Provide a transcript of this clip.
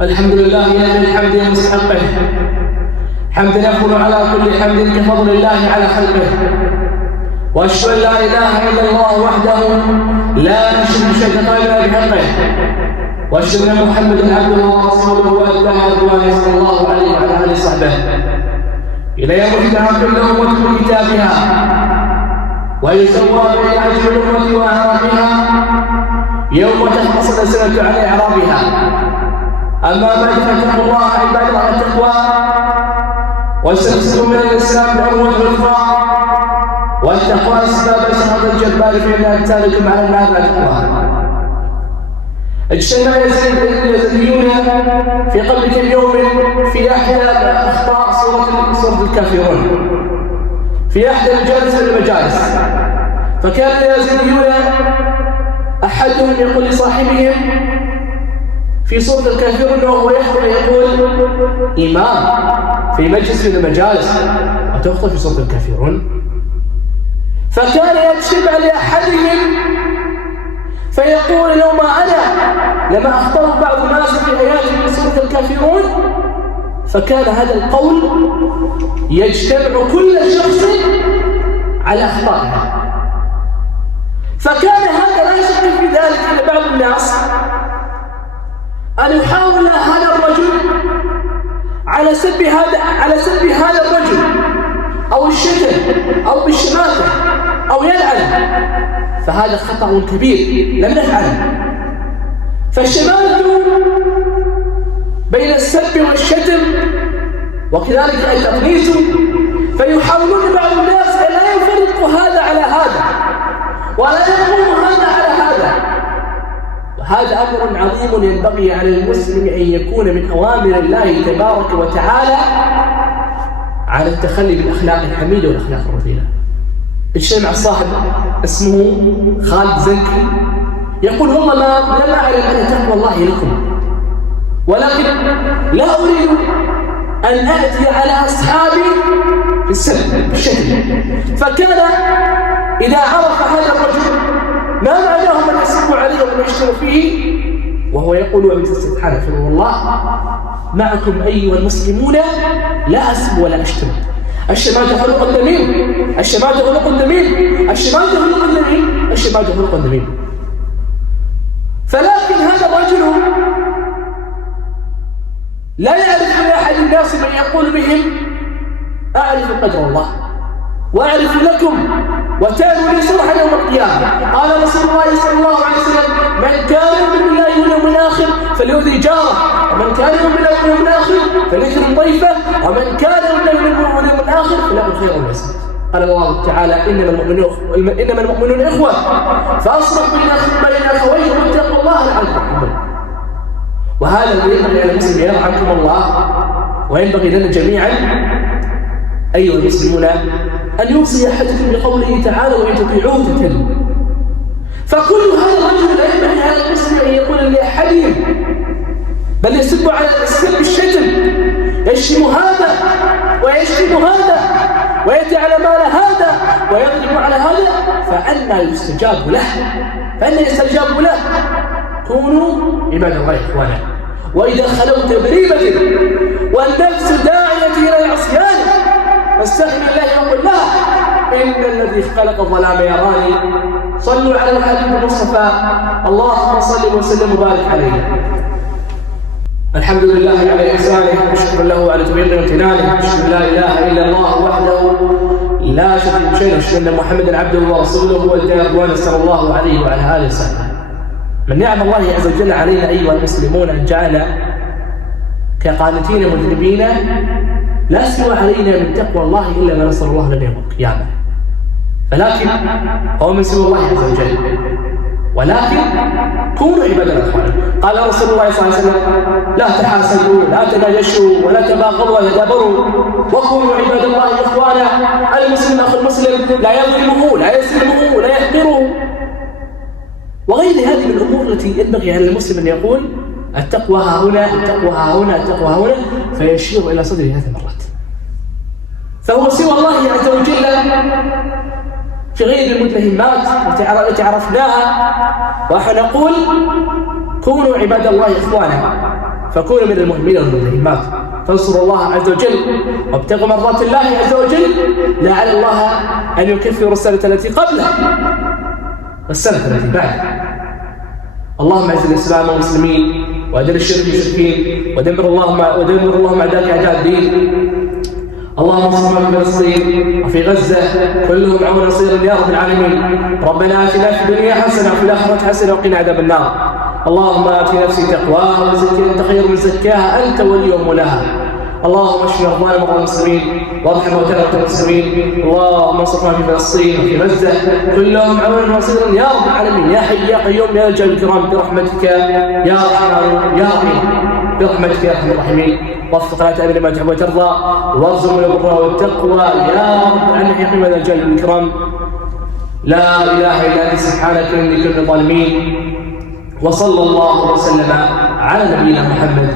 الحمد لله الذي الحمد مستحقه حمدا يكون على كل حمد كفضل الله على خلقه، واشهد ان لا اله الا الله وحده لا نشرك شيئا الا بحقه، واشهد ان محمدا عبده ورسوله واتباع رضوانه صلى الله عليه وعلى اله وصحبه الى يوم اجتمع كل امه بكتابها ويسوى بين عجل الامه واعرابها يوم تخلص الاسئله عن اعرابها. اما بعد فاتقوا الله عباد الله التقوى واستمسكوا من الاسلام بعروه الوثقى، والتقوى اسباب سخط الجبار فان امثالكم على النار لا تقوى. اجتمع اليزيديون في قبل كم يوم في احدى اخطاء سوره الكافرون في احدى المجالس من المجالس، فكان اليزيديون احدهم يقول لصاحبهم في سورة الكافرون وهو يخطب يقول إمام في مجلس من المجالس وتخطب في سورة الكافرون، فكان يكشف لأحدهم فيقول لو ما أنا لما أخطر بعض الناس في آيات من سورة الكافرون، فكان هذا القول يجتمع كل شخص على أخطائه، فكان هذا لا يشك في ذلك أن بعض الناس أن يحاول هذا الرجل على سب هذا الرجل أو الشتم أو بالشماتة أو يلعن، فهذا خطأ كبير لم نفعله. فالشماتة بين السب والشتم وكذلك التقنيس، فيحاولون بعض الناس أن لا يفرقوا هذا على هذا ولا يقوم هذا على هذا، وهذا أمر عظيم ينبغي على المسلم أن يكون من أوامر الله تبارك وتعالى على التخلي بالأخلاق الحميدة والأخلاق الرذيلة. اجتمع الصاحب اسمه خالد زنكي يقول والله لم أعلم أن تقوى الله لكم، ولكن لا أريد أن أأتي على أصحابي في السب بالشتم، فكان إذا عرف هذا الرجل ما معناه من يسب عليه ومن يشتم فيه وهو يقول عبد السبحانه والله معكم أيها المسلمون لا أسب ولا أشتم، الشماتة خلق الذميم، الشماتة خلق الذميم، الشماتة خلق الذميم، الشماتة خلق الذميم. فلكن هذا الرجل لا يعرف من أحد الناس من يقول بهم أعرف قدر الله وأعرف لكم وتأتوا لي صلحا يوم القيامة. قال رسول الله صلى الله عليه وسلم من كان يؤمن بالله واليوم الآخر فليؤذي جاره، ومن كان يؤمن بالله واليوم الآخر فليكرم ضيفه، ومن كان يؤمن بالله واليوم الآخر فله خير ويسر. قال الله تعالى إنما المؤمنون إخوة فأصلحوا بين أخويكم واتقوا الله لعلكم ترحمون. وهذا الذي ينبغي على المسلم يرحمكم الله، وينبغي لنا جميعا أيها المسلمون أن يوصي أحدكم بقوله تعالى وإن تطيعوه تهتدوا. فكل هذا الرجل لا ينبغي على المسلم أن يقول لأحدهم بل يسب على السب الشتم، يشتم هذا ويشتم هذا ويتعلم على هذا ويضرب على هذا، فأنى يستجاب له، فأنى يستجاب له. كونوا عباد الله إخوانا، وإذا خلوت بريبة والنفس داعية إلى العصيان فاستحمل الله وقل لها إن الذي خلق الظلام يراني. صلوا على الحبيب المصطفى اللهم صل وسلم وبارك عليه. الحمد لله على إحسانه، أشكر له على توفيقه وامتنانه، أشهد أن لا إله إلا الله وحده لا شريك له، أشهد أن محمدا عبده ورسوله والداعي رضوانه صلى الله عليه وعلى آله وسلم. من نعم الله عز وجل علينا أيها المسلمون أن جعل كقانتين مذنبين لا سوى علينا من تقوى الله إلا ما نصر الله لنا يوم القيامة، فلكن هو من سوى الله عز وجل، ولكن كونوا عبادا إخوانا. قال رسول الله صلى الله عليه وسلم لا تحاسدوا لا تناجشوا ولا تباغضوا ولا تدابروا وكونوا عباد الله إخوانا. المسلم أخو المسلم لا يظلمه لا يسلمه لا يحقره، وغير هذه من الأمور التي ينبغي على المسلم أن يقول التقوى ها هنا التقوى ها هنا التقوى ها هنا، فيشير إلى صدره 3 مرات. فهو سوى الله عز وجل في غير المتهمات التي عرفناها، ونقول كونوا عباد الله إخوانا. فكونوا من المؤمنين والمسلمات، فانصروا الله عز وجل وابتغوا مرضات الله عز وجل، لعل الله أن يكفر السنة التي قبله والسنة التي بعده. اللهم اعز الإسلام والمسلمين وأذل الشرك والمشركين ودمر اللهم أعداءك أعداء الدين. اللهم انصرنا في فلسطين وفي غزة كلهم عون نصير يا رب العالمين. ربنا آتنا في الدنيا حسنة وفي الآخرة حسنة وقنا عذاب النار. اللهم آت نفسي تقواها وزكها أنت خير من زكاها أنت ولي ومولاها. اللهم اشف مرضانا ومرضى المسلمين وارحم موتانا المسلمين. اللهم انصرنا في فلسطين وفي غزة كلهم عون نصير يا رب العالمين. يا حي يا قيوم يا الجلال الكرام برحمتك يا رحمن يا رحيم، برحمتك يا ارحم الراحمين. وفقنا تأمين لما تحب وترضى وارزقنا البر والتقوى يا رب العالمين يا قيم الجلال الكرام. لا اله الا انت سبحانك اني كنا ظالمين. وصلى الله وسلم على نبينا محمد